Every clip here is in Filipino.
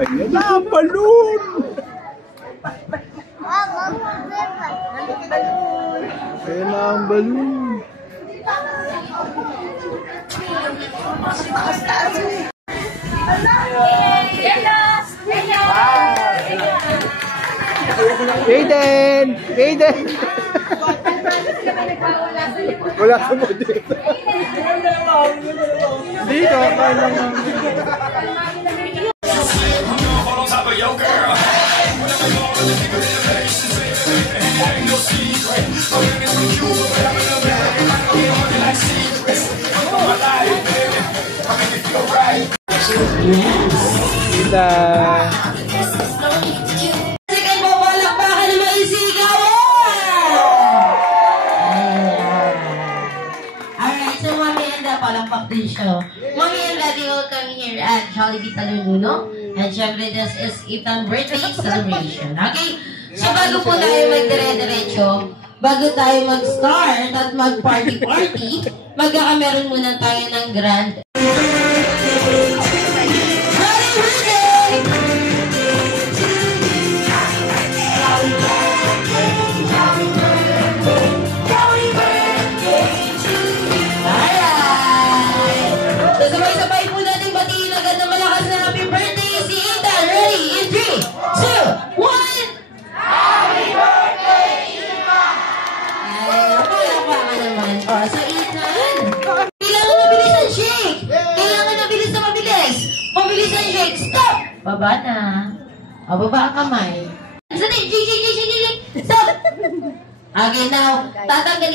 Ayan na, balloon! Ayan na ang balloon. Aiden! Aiden! Wala sa mo dito. Dito, kaya lang. Kita. Mommy and Daddy will come here at Jollibee Taluluno. And syempre, this is Ethan's birthday celebration. Okay? So, bago po tayo magdire-diretso, bago tayo mag-start at mag-party-party, magkakameron muna tayo ng grand. Happy birthday! Sabay-sabay po natin batiin agad na malakas na happy birthday si Ethan. Ready? In 3, 2, 1! Happy birthday, Ethan! Ay, napaka naman. O, so Ethan, kailangan mabilis ang shake. Kailangan mabilis na mabilis. Mabilis ang shake. Stop! Baba na. O, baba ang kamay. Shake. Stop! Okay, now, tatanggalin.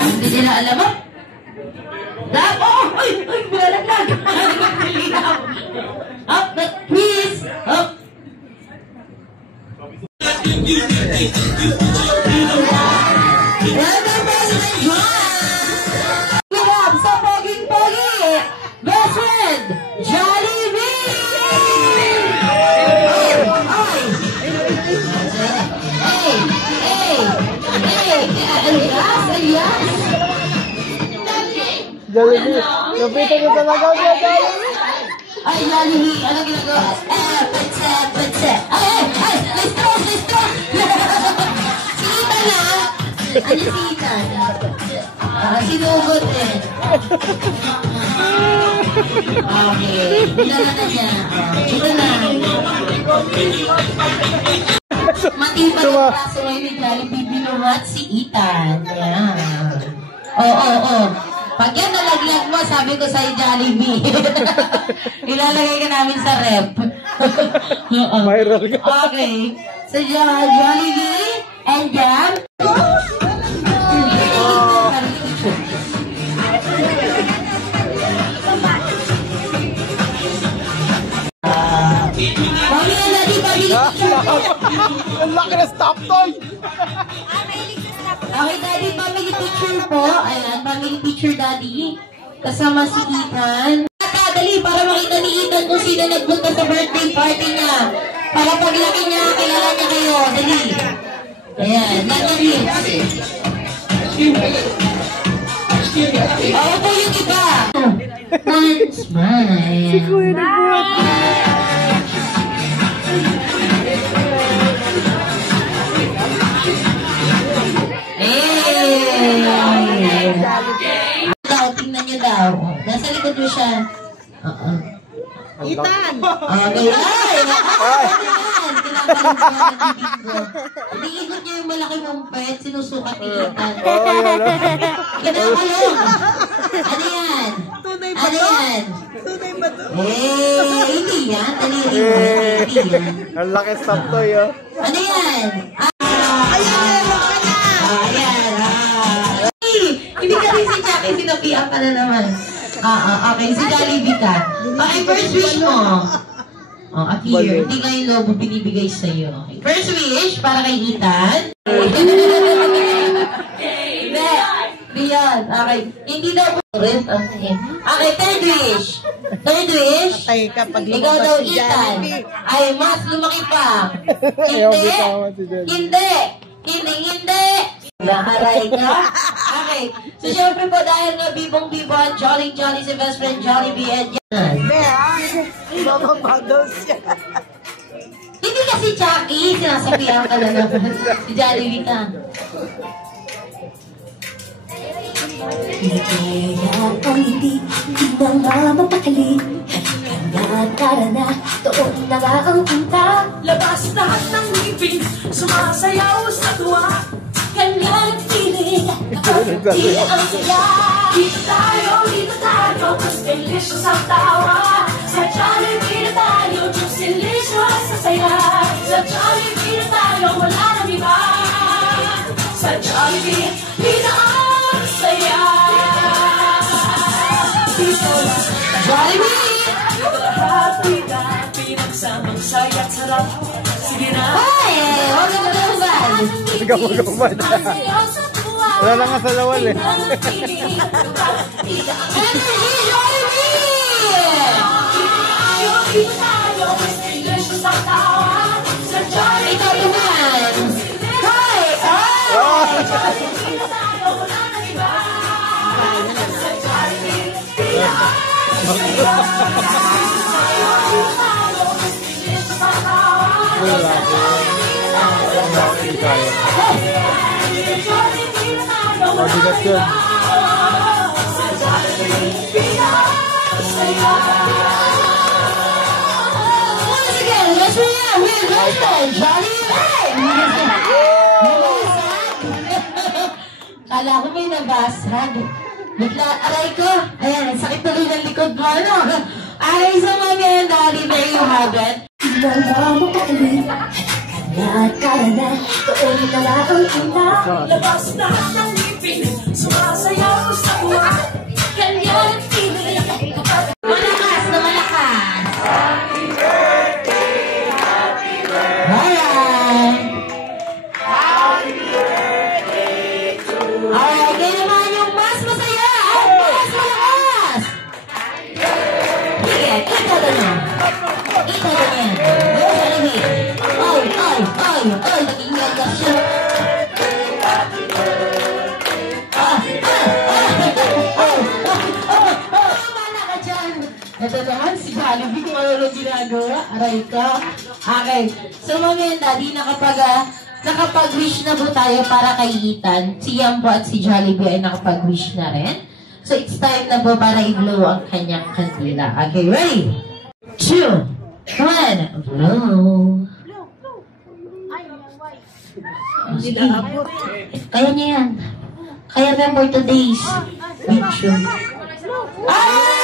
Hindi nila alam mo? Ay! Malalaglag! Up, please! Up! Welcome, President John! Give up sa poging-pogi! Best friend, Jollibee! Alias! Jollibee. Napita mo talaga siya, Jollibee. Ay, Jollibee, ano ginagawa? Petse, petse. Ay, listro. Si Ethan na. Ano si Ethan? Sinugot eh. Okay, dinala na niya. Ito na. Matipad ang braso ngayon ni Jollibee, binuhat si Ethan. Ayan. Oo. Pag yan nalaglag mo, sabi ko sa'yo, Jollibee. Ilalagay ka namin sa rep. Viral ka. Okay. So, Jollibee and Jam. Ang laki na stop toy! Okay, Daddy, family picture po. Ayan, family picture, Daddy. Kasama si Ethan. Dali, para makita ni Ethan kung sino nagpunta sa birthday party niya. Para paglaki niya, kilala niya kayo. Dali. Ayan, Daddy. Oo po yung iba. One smile. Si Kuya nagbuhat. Tingnan niyo daw. Nasa likod mo siya. Ethan! Okay. Ay! Ayan! Kinakalit ko ang bibig ko. Iniikot niya yung malaki mong pet. Sinusukat ni Ethan. Kinakulong. Ano yan? Tunay ba Ano to? yan? Tunay ba to? Hindi yan. Daliri mo. Hindi yan. Ang laki stop toy, oh. Ano yan? Ayan! Meron ka na! Ayan. Hindi ka rin si Chucky. Sinabihan ka na naman. Okay. Si Jollibee ka. Okay, first wish mo. At here. Hindi nga yung lobo binibigay sa'yo. Okay. First wish para kay Ethan. Hindi. Beyond. Okay. Hindi daw po. Okay, third wish. Third wish. Ay, kapag Ikaw daw, Ethan, ay mas lumaki pa. Hindi. Hindi. Nakaray ka? Okay. So, syempre po, dahil nga bibong-bibo ang Jolly si best friend Jollibee and yan. Mamabagal siya. Hindi kasi Chucky, sinasabihan ka na naman. Si Jollibee ka. Kaya kung hindi na nga mapakali Tara na, doon na nga ang punta Labas lahat ng ngipin, sumasayaw sa tuwa Kanyang piling, kapag ang saya Dito tayo, mas delicious ang tawa Sa Jollibee na tayo, delicious sa saya Sa Jollibee na tayo, wala nang iba Sa Jollibee, pina ang saya Dito lang Jollibee! Dito lahat pinagsamang saya at sarap Sige na Ay! Huwag ka magkakabal! Gumagumad. Wala na nga sa lawal, eh. Energy, Jollibee! Ikaw naman! Hi! Mabigat yun. Once again, let's react with Jollibee! Kala ko may nabasag. Bigla, aray ko. Ayan, sakit tuloy ng likod mo, ano? Aray sa mami and daddy, there you have it. Di na nga mapakali Tara na, doon na nga ang punta Labas lahat ng ngipin, sumasayaw sa tuwa Kanyang piling, Malakas na malakas. Happy birthday, happy birthday. Alright, kayo naman yung mas masaya at mas malakas. Sige, ito na na. Ito na yan. Ay, naging yaga siya. Ito naman si Jollibee kung ano lang ginagawa. Aray ka. Okay. So, mamaya di nakapag-wish na po tayo para kay Ethan. Si Yambo at si Jollibee ay nakapag-wish na rin. So, it's time na po para i-blow ang kanyang kandila. Okay, ready? 2, 1, blow. Sige. Kaya niya yan. Kaya remember today's video. Ah!